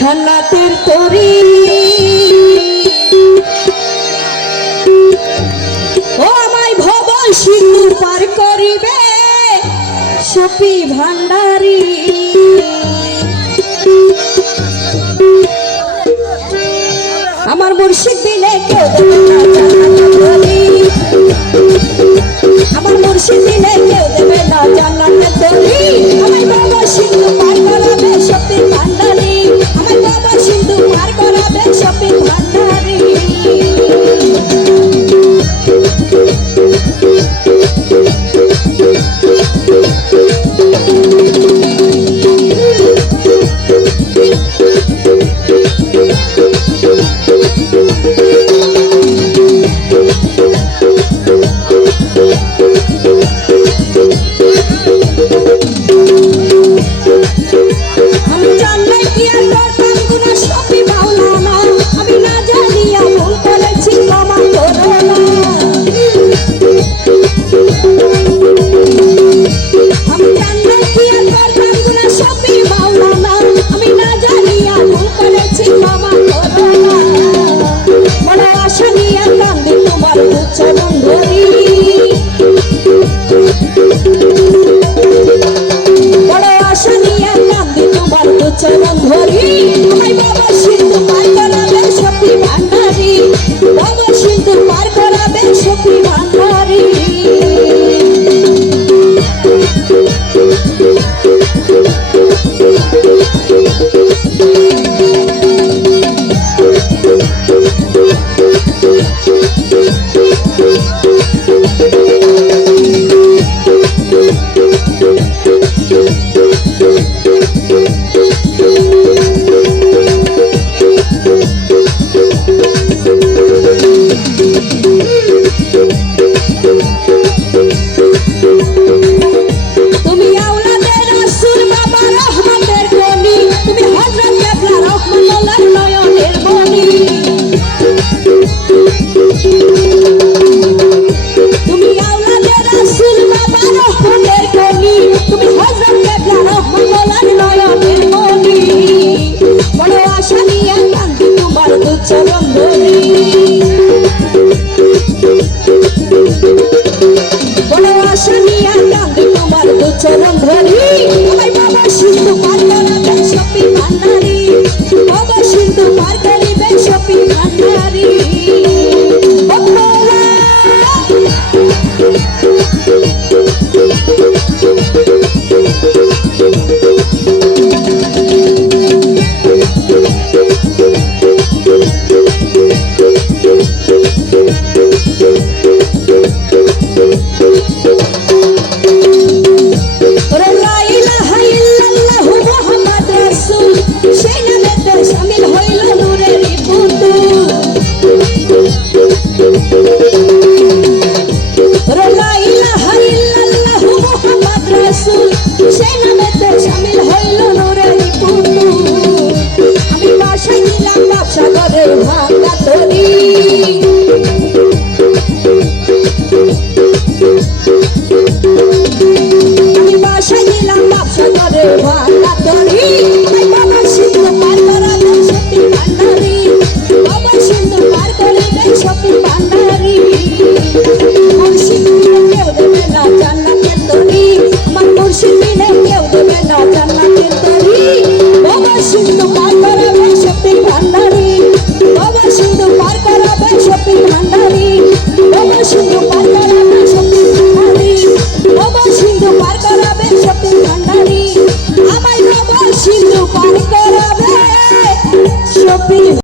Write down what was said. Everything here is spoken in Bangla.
সালাতের তরি। ও আমায় ভবন সিন্ধু পার করিবে সপি ভান্ডারি। আমার মুর্শিদ দিলে কেউ mundo চরণ ধরে Yeah.